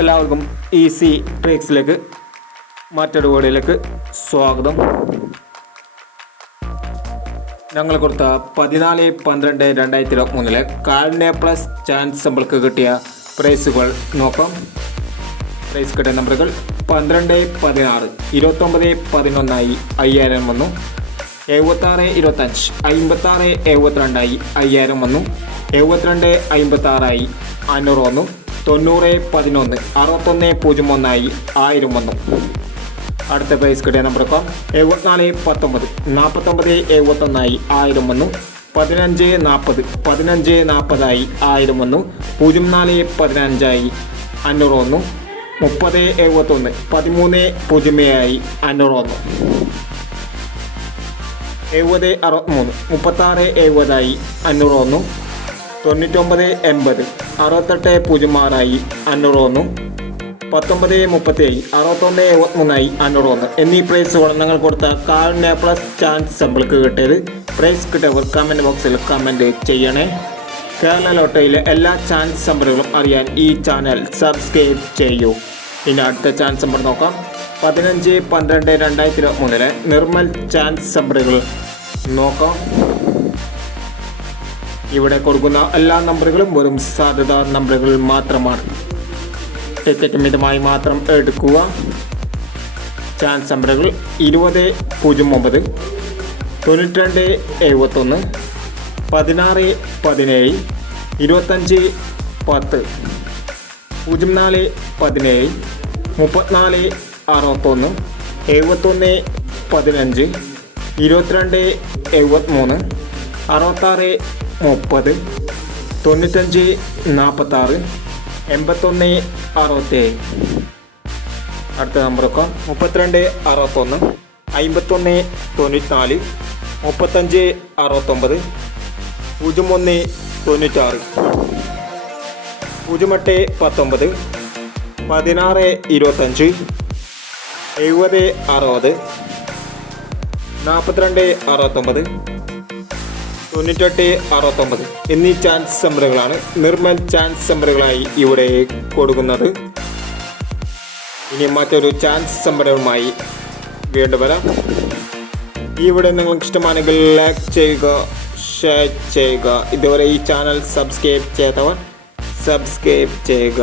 എല്ലാവർക്കും ഈസി ട്രിക്സിലേക്ക് മറ്റൊരു വീഡിയോയിലേക്ക് സ്വാഗതം. ഞങ്ങൾ കൊടുത്ത 14-12-2023 കാലിനെ പ്ലസ് ചാൻസ് സമ്പിൾക്ക് കിട്ടിയ പ്രൈസുകൾ നോക്കാം. പ്രൈസ് കിട്ടിയ നമ്പറുകൾ 12-16, 29-11 5000 വന്നു. 76-25, 56-72 5000 വന്നു. 72-56 500 വന്നു. 90-11, 61-01 1000 വന്നു. അടുത്ത പ്രൈസ് കിട്ടിയ നമ്പർക്ക് 74-19, 49-71 1000 വന്നു. 15-40, 15-40 1000 വന്നു. 04-15 500 വന്നു. 30-71, 13-07 500 വന്നു. 70-63, 36-70 500 വന്നു. 99-80, 68-06 500 വന്നു. 19-37, 61-73 500 വന്നു. എന്നീ പ്രൈസുകൾ നിങ്ങൾ കൊടുത്ത കാലിനെ പ്ലസ് ചാൻസ് സമ്പിൾക്ക് കിട്ടിയത്. പ്രൈസ് കിട്ടിയവർ കമൻറ്റ് ബോക്സിൽ കമൻറ്റ് ചെയ്യണേ. കേരള ലോട്ടറിയിലെ എല്ലാ ചാൻസ് നമ്പറുകളും അറിയാൻ ഈ ചാനൽ സബ്സ്ക്രൈബ് ചെയ്യൂ. ഇനി അടുത്ത ചാൻസ് നമ്പർ നോക്കാം. 15-12-2023 നിർമ്മൽ ചാൻസ് നമ്പറുകൾ നോക്കാം. ഇവിടെ കൊടുക്കുന്ന എല്ലാ നമ്പറുകളും വെറും സാധ്യതാ നമ്പറുകൾ മാത്രമാണ്. ടിക്കറ്റ് മിതമായി മാത്രം എടുക്കുക. ചാൻസ് നമ്പറുകൾ 20-09, 92-71, 16-17, 25-10, 04-17, 34-61, 71-15, 22-73, 66-30, 95-46, 81-67. അടുത്ത നമ്പറൊക്കെ 32-61, 51-94, 35-69, 01-96, 08-19, 16-25, 70-60, 42-69, 98-69 എന്നീ ചാൻസ് നമ്പറുകളാണ് നിർമ്മൽ ചാൻസ് നമ്പറുകളായി ഇവിടെ കൊടുക്കുന്നത്. ഇനി മറ്റൊരു ചാൻസ് നമ്പറുമായി വീണ്ടും വരാം. ഈ വീഡിയോ നിങ്ങൾക്ക് ഇഷ്ടമാണെങ്കിൽ ലൈക്ക് ചെയ്യുക, ഷെയർ ചെയ്യുക. ഇതുവരെ ഈ ചാനൽ സബ്സ്ക്രൈബ് ചെയ്യാത്തവർ സബ്സ്ക്രൈബ് ചെയ്യുക.